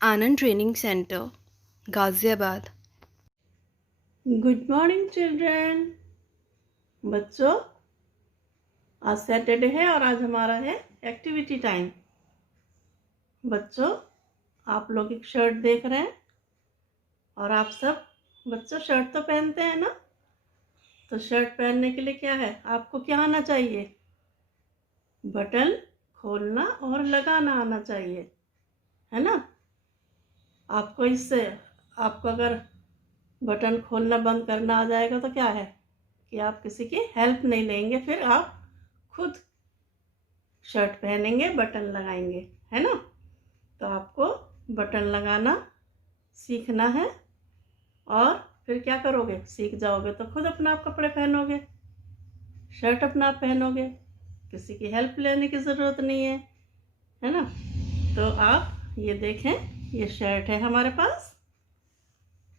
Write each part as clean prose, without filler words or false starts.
आनंद training centre, Ghaziabad. Good morning children. बच्चों, आज Saturday है और आज हमारा है एक्टिविटी टाइम। बच्चों, आप लोग एक शर्ट देख रहे हैं और आप सब बच्चों शर्ट तो पहनते हैं ना। तो शर्ट पहनने के लिए क्या है, आपको क्या आना चाहिए? बटन खोलना और लगाना आना चाहिए, है ना। आपको अगर बटन खोलना बंद करना आ जाएगा तो क्या है कि आप किसी की हेल्प नहीं लेंगे, फिर आप खुद शर्ट पहनेंगे, बटन लगाएंगे, है ना। तो आपको बटन लगाना सीखना है और फिर क्या करोगे, सीख जाओगे तो खुद अपना आप कपड़े पहनोगे, शर्ट अपना आप पहनोगे, किसी की हेल्प लेने की ज़रूरत नहीं है ना। तो आप ये देखें, ये शर्ट है हमारे पास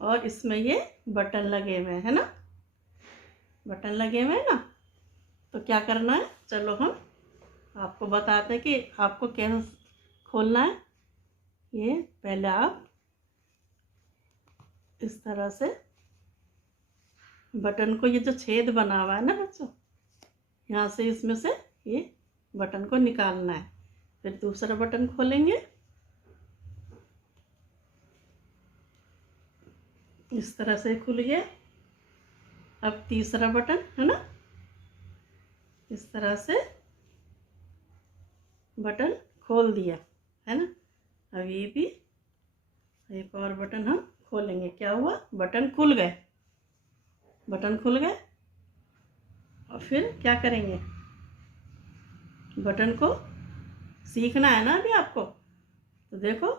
और इसमें ये बटन लगे हुए हैं ना, बटन लगे हुए हैं ना। तो क्या करना है, चलो हम आपको बताते हैं कि आपको कैसे खोलना है। ये पहले आप इस तरह से बटन को, ये जो छेद बना हुआ है ना बच्चों, यहाँ से इसमें से ये बटन को निकालना है। फिर दूसरा बटन खोलेंगे, इस तरह से खुल गया। अब तीसरा बटन है ना, इस तरह से बटन खोल दिया, है ना। अब ये भी एक और बटन हम खोलेंगे। क्या हुआ, बटन खुल गए, बटन खुल गए। और फिर क्या करेंगे, बटन को सीखना है ना अभी आपको। तो देखो,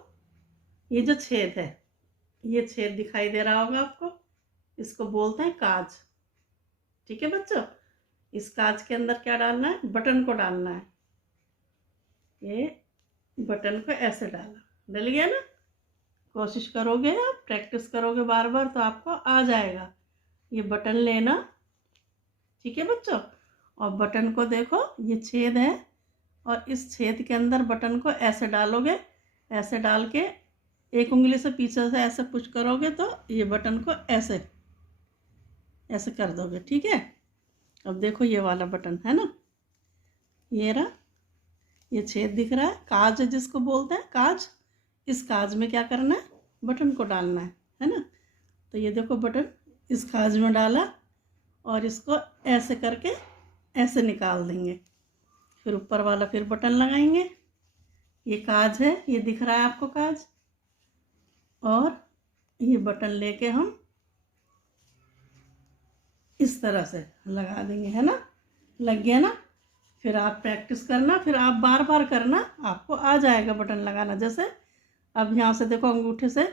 ये जो छेद है, ये छेद दिखाई दे रहा होगा आपको, इसको बोलते हैं काज। ठीक है बच्चों, इस काज के अंदर क्या डालना है, बटन को डालना है। ये बटन को ऐसे डाला, डल गया ना। कोशिश करोगे, आप प्रैक्टिस करोगे बार बार तो आपको आ जाएगा ये बटन लेना। ठीक है बच्चों, और बटन को देखो, ये छेद है और इस छेद के अंदर बटन को ऐसे डालोगे, ऐसे डाल के एक उंगली से पीछे से ऐसे पुश करोगे तो ये बटन को ऐसे ऐसे कर दोगे। ठीक है, अब देखो ये वाला बटन है ना, ये रहा, ये छेद दिख रहा है, काज है जिसको बोलते हैं काज। इस काज में क्या करना है, बटन को डालना है ना। तो ये देखो बटन इस काज में डाला और इसको ऐसे करके ऐसे निकाल देंगे। फिर ऊपर वाला फिर बटन लगाएंगे। ये काज है, ये दिख रहा है आपको काज, और ये बटन लेके हम इस तरह से लगा देंगे, है ना। लग गया ना। फिर आप प्रैक्टिस करना, फिर आप बार बार करना, आपको आ जाएगा बटन लगाना। जैसे अब यहाँ से देखो, अंगूठे से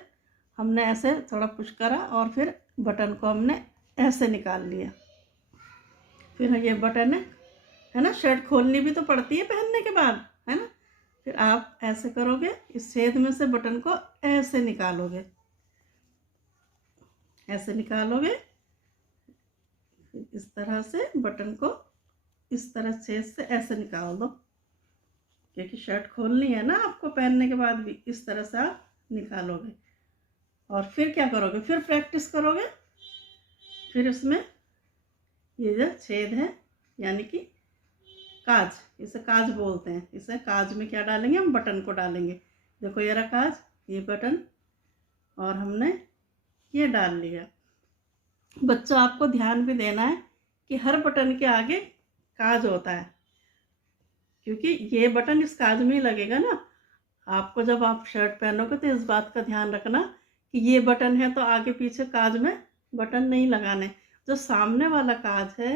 हमने ऐसे थोड़ा पुश करा और फिर बटन को हमने ऐसे निकाल लिया। फिर ये बटन है ना, शर्ट खोलनी भी तो पड़ती है पहनने के बाद, है ना। फिर आप ऐसे करोगे, इस छेद में से बटन को ऐसे निकालोगे, ऐसे निकालोगे। इस तरह से बटन को इस तरह छेद से ऐसे निकाल दो, क्योंकि शर्ट खोलनी है ना आपको पहनने के बाद भी। इस तरह से आप निकालोगे और फिर क्या करोगे, फिर प्रैक्टिस करोगे। फिर उसमें ये जो छेद है, यानी कि काज, इसे काज बोलते हैं, इसे काज में क्या डालेंगे, हम बटन को डालेंगे। देखो ये रहा काज, ये बटन, और हमने ये डाल लिया। बच्चों, आपको ध्यान भी देना है कि हर बटन के आगे काज होता है, क्योंकि ये बटन इस काज में ही लगेगा ना। आपको जब आप शर्ट पहनोगे तो इस बात का ध्यान रखना कि ये बटन है तो आगे पीछे काज में बटन नहीं लगाने। जो सामने वाला काज है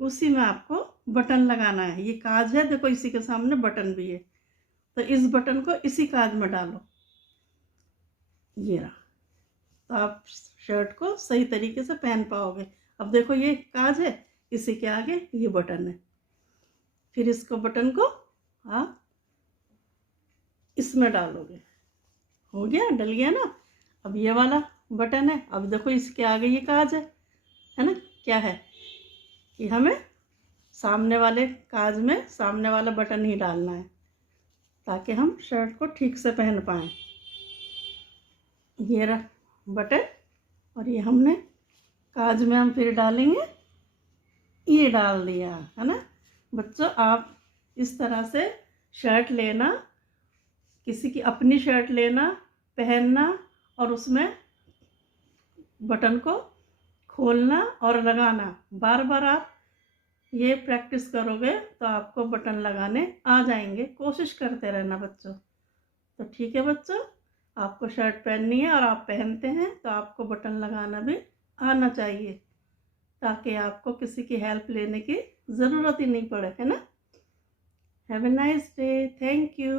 उसी में आपको बटन लगाना है। ये काज है, देखो इसी के सामने बटन भी है, तो इस बटन को इसी काज में डालो। ये रहा, तो आप शर्ट को सही तरीके से पहन पाओगे। अब देखो ये काज है, इसी के आगे ये बटन है। फिर इसको बटन को आप इसमें डालोगे, हो गया, डल गया ना। अब ये वाला बटन है, अब देखो इसके आगे ये काज है ना। क्या है कि हमें सामने वाले काज में सामने वाला बटन ही डालना है, ताकि हम शर्ट को ठीक से पहन पाएँ। ये रहा बटन, और ये हमने काज में हम फिर डालेंगे, ये डाल दिया है ना। बच्चों आप इस तरह से शर्ट लेना, किसी की अपनी शर्ट लेना, पहनना, और उसमें बटन को खोलना और लगाना। बार बार आप ये प्रैक्टिस करोगे तो आपको बटन लगाने आ जाएंगे। कोशिश करते रहना बच्चों। तो ठीक है बच्चों, आपको शर्ट पहननी है और आप पहनते हैं तो आपको बटन लगाना भी आना चाहिए, ताकि आपको किसी की हेल्प लेने की ज़रूरत ही नहीं पड़े, है ना। Have a nice day, thank you.